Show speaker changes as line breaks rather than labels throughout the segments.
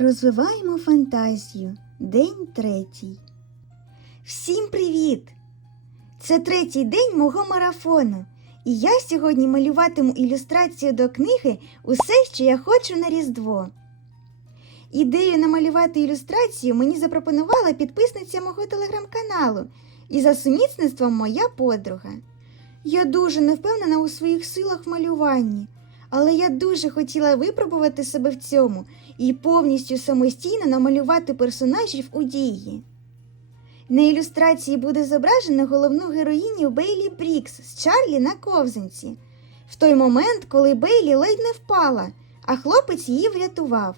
Розвиваємо фантазію. День третій. Всім привіт! Це третій день мого марафону. І я сьогодні малюватиму ілюстрацію до книги Усе, що я хочу на Різдво. Ідею намалювати ілюстрацію мені запропонувала підписниця мого телеграм-каналу і за сумісництвом моя подруга. Я дуже не впевнена у своїх силах в малюванні, але я дуже хотіла випробувати себе в цьому і повністю самостійно намалювати персонажів у дії. На ілюстрації буде зображено головну героїню Бейлі Брікс з Чарлі на ковзанці, в той момент, коли Бейлі ледь не впала, а хлопець її врятував.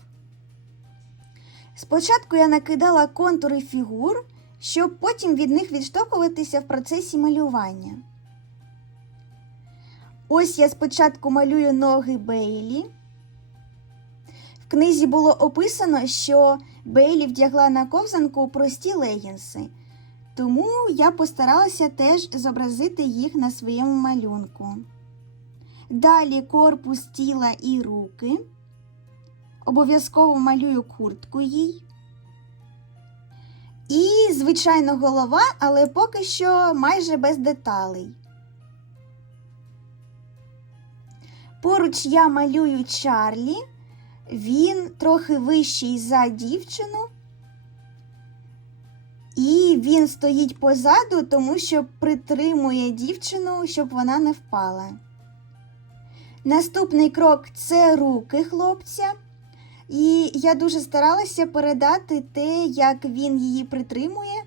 Спочатку я накидала контури фігур, щоб потім від них відштовхуватися в процесі малювання. Ось я спочатку малюю ноги Бейлі. В книзі було описано, що Бейлі вдягла на ковзанку прості легінси, тому я постаралася теж зобразити їх на своєму малюнку. Далі корпус тіла і руки. Обов'язково малюю куртку їй. І, звичайно, голова, але поки що майже без деталей. Поруч я малюю Чарлі. Він трохи вищий за дівчину. І він стоїть позаду, тому що притримує дівчину, щоб вона не впала. Наступний крок це руки хлопця. І я дуже старалася передати те, як він її притримує.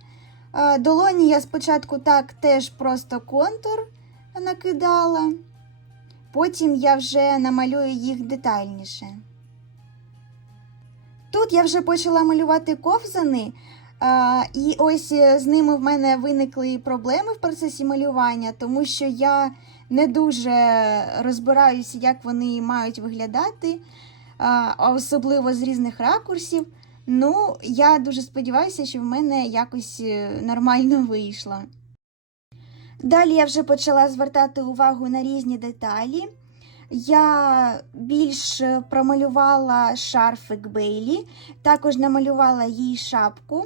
Е, Долоні я спочатку так теж просто контур накидала, потім я вже намалюю їх детальніше. Тут я вже почала малювати ковзани, і ось е, з ними в мене виникли проблеми в процесі малювання, тому що я не дуже розбираюся, як вони мають виглядати, особливо з різних ракурсів. Ну, я дуже сподіваюся, що в мене якось е, нормально вийшло. Далі я вже почала звертати увагу на різні деталі. Я більш промалювала шарфик Бейлі, також намалювала їй шапку.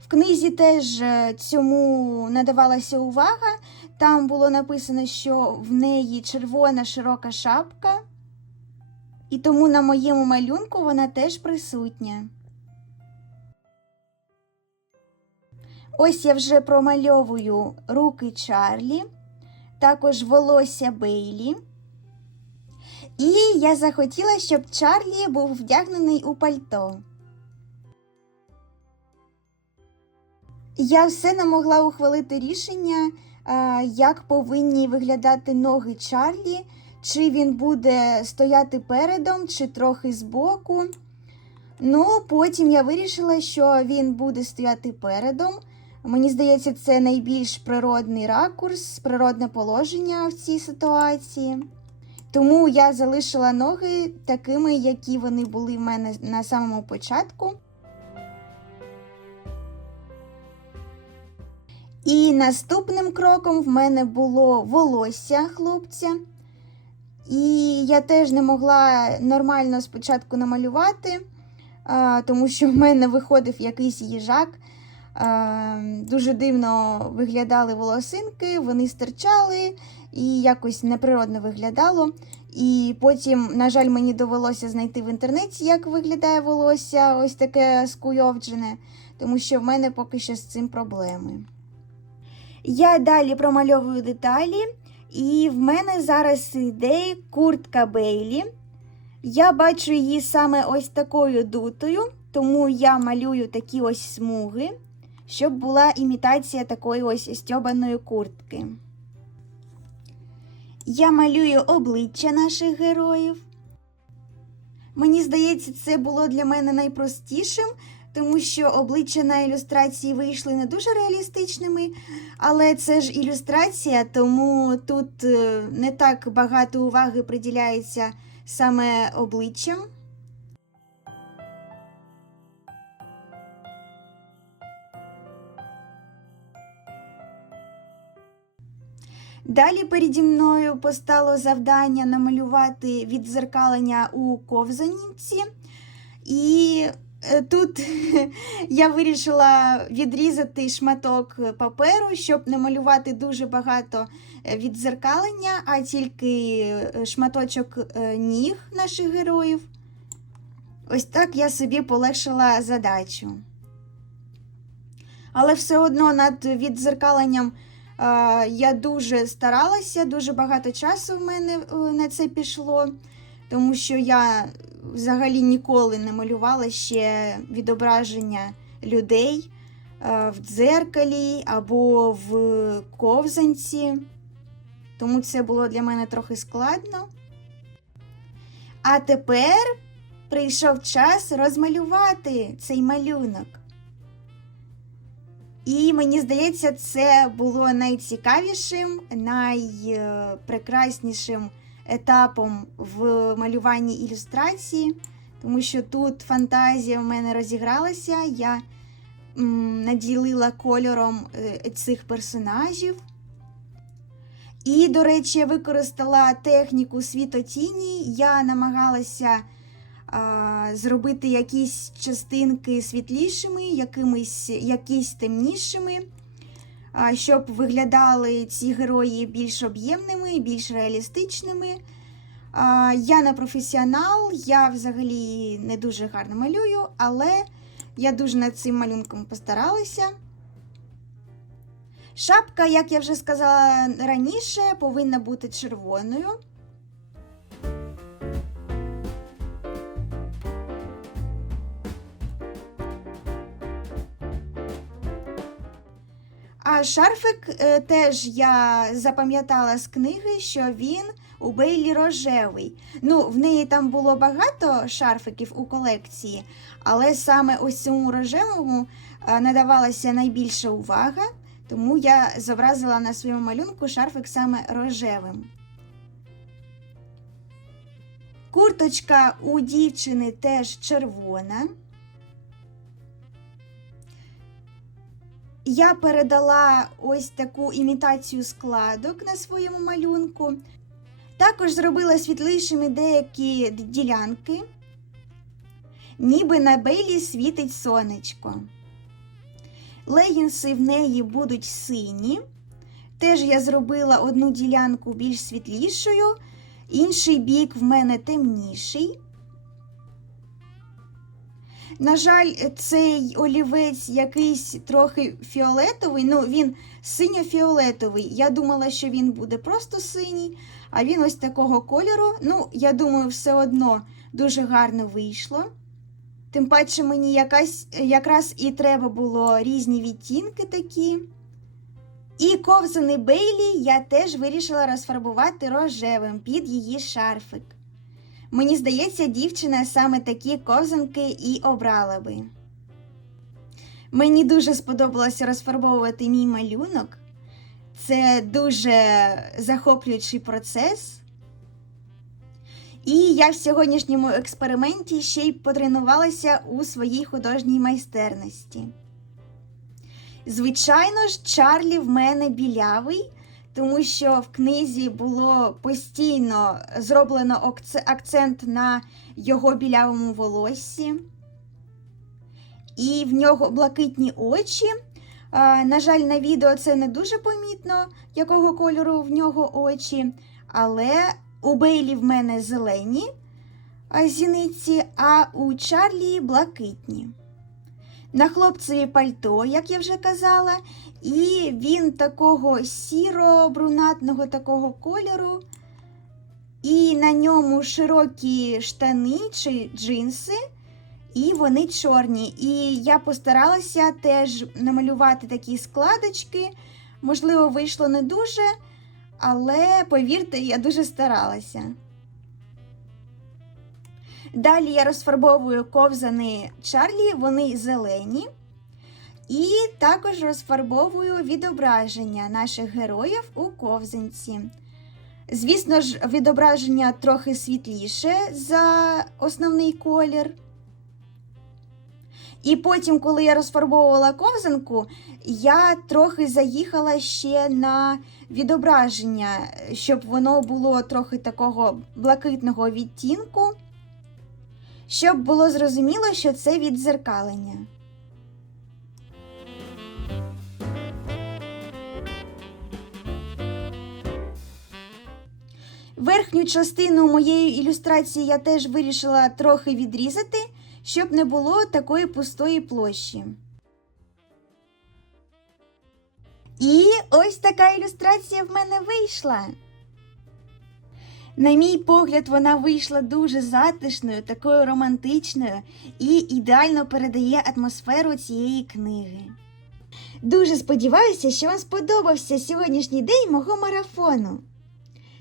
В книзі теж цьому надавалася увага. Там було написано, що в неї червона широка шапка, і тому на моєму малюнку вона теж присутня. Ось я вже промальовую руки Чарлі, також волосся Бейлі. І я захотіла, щоб Чарлі був вдягнений у пальто. Я все не могла ухвалити рішення, як повинні виглядати ноги Чарлі, чи він буде стояти передом, чи трохи збоку. Ну, потім я вирішила, що він буде стояти передом. Мені здається, це найбільш природний ракурс, природне положення в цій ситуації. Тому я залишила ноги такими, які вони були в мене на самому початку. І наступним кроком в мене було волосся хлопця. І я теж не могла нормально спочатку намалювати, тому що в мене виходив якийсь їжак. Дуже дивно виглядали волосинки, вони стирчали і якось неприродно виглядало. І потім, на жаль, мені довелося знайти в інтернеті, як виглядає волосся, ось таке скуйовджене, тому що в мене поки що з цим проблеми. Я далі промальовую деталі, і в мене зараз іде куртка Бейлі. Я бачу її саме ось такою дутою, тому я малюю такі ось смуги, щоб була імітація такої ось стьобаної куртки. Я малюю обличчя наших героїв. Мені здається, це було для мене найпростішим, тому що обличчя на ілюстрації вийшли не дуже реалістичними, але це ж ілюстрація, тому тут е, не так багато уваги приділяється саме обличчям. Далі переді мною постало завдання намалювати віддзеркалення у ковзанці. І е, тут я вирішила відрізати шматок паперу, щоб не малювати дуже багато е, віддзеркалення, а тільки е, шматочок ніг наших героїв. Ось так я собі полегшила задачу. Але все одно над віддзеркаленням е, я дуже старалася, дуже багато часу в мене е, на це пішло, тому що я взагалі ніколи не малювала ще відображення людей е, в дзеркалі або в ковзанці. Тому це було для мене трохи складно. А тепер прийшов час розмалювати цей малюнок. І мені здається, це було найцікавішим, найпрекраснішим етапом в малюванні ілюстрації, тому що тут фантазія в мене розігралася, я наділила кольором е, цих персонажів. І, до речі, я використала техніку світотіні, я намагалася зробити якісь частинки світлішими, якимись, якісь темнішими, щоб виглядали ці герої більш об'ємними, більш реалістичними. Я не професіонал, я взагалі не дуже гарно малюю, але я дуже над цим малюнком постаралася. Шапка, як я вже сказала раніше, повинна бути червоною. А шарфик е, теж я запам'ятала з книги, що він у Бейлі рожевий. Ну, в неї там було багато шарфиків у колекції, але саме ось цьому рожевому е, надавалася найбільша увага, тому я зобразила на своєму малюнку шарфик саме рожевим. Курточка у дівчини теж червона. Я передала ось таку імітацію складок на своєму малюнку. Також зробила світлішими деякі ділянки, ніби на Бейлі світить сонечко. Легінси в неї будуть сині. Теж я зробила одну ділянку більш світлішою, інший бік в мене темніший. На жаль, цей олівець якийсь трохи фіолетовий, ну він синьо-фіолетовий. Я думала, що він буде просто синій, а він ось такого кольору. Ну, я думаю, все одно дуже гарно вийшло. Тим паче мені якась, якраз і треба було різні відтінки такі. І ковзаний Бейлі я теж вирішила розфарбувати рожевим під її шарфик. Мені здається, дівчина саме такі ковзанки і обрала би. Мені дуже сподобалося розфарбовувати мій малюнок. Це дуже захоплюючий процес. І я в сьогоднішньому експерименті ще й потренувалася у своїй художній майстерності. Звичайно ж, Чарлі в мене білявий, тому що в книзі було постійно зроблено акцент на його білявому волоссі. І в нього блакитні очі. На жаль, на відео це не дуже помітно, якого кольору в нього очі. Але у Бейлі в мене зелені зіниці, а у Чарлі блакитні. На хлопцеві пальто, як я вже казала, і він такого сіро-брунатного такого кольору. І на ньому широкі штани чи джинси, і вони чорні. І я постаралася теж намалювати такі складочки. Можливо, вийшло не дуже, але повірте, я дуже старалася. Далі я розфарбовую ковзани Чарлі, вони зелені. І також розфарбовую відображення наших героїв у ковзанці. Звісно ж, відображення трохи світліше за основний колір. І потім, коли я розфарбовувала ковзанку, я трохи заїхала ще на відображення, щоб воно було трохи такого блакитного відтінку щоб було зрозуміло, що це віддзеркалення. Верхню частину моєї ілюстрації я теж вирішила трохи відрізати, щоб не було такої пустої площі. І ось така ілюстрація в мене вийшла. На мій погляд, вона вийшла дуже затишною, такою романтичною і ідеально передає атмосферу цієї книги. Дуже сподіваюся, що вам сподобався сьогоднішній день мого марафону.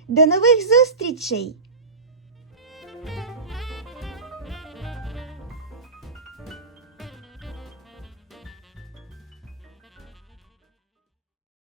До нових зустрічей!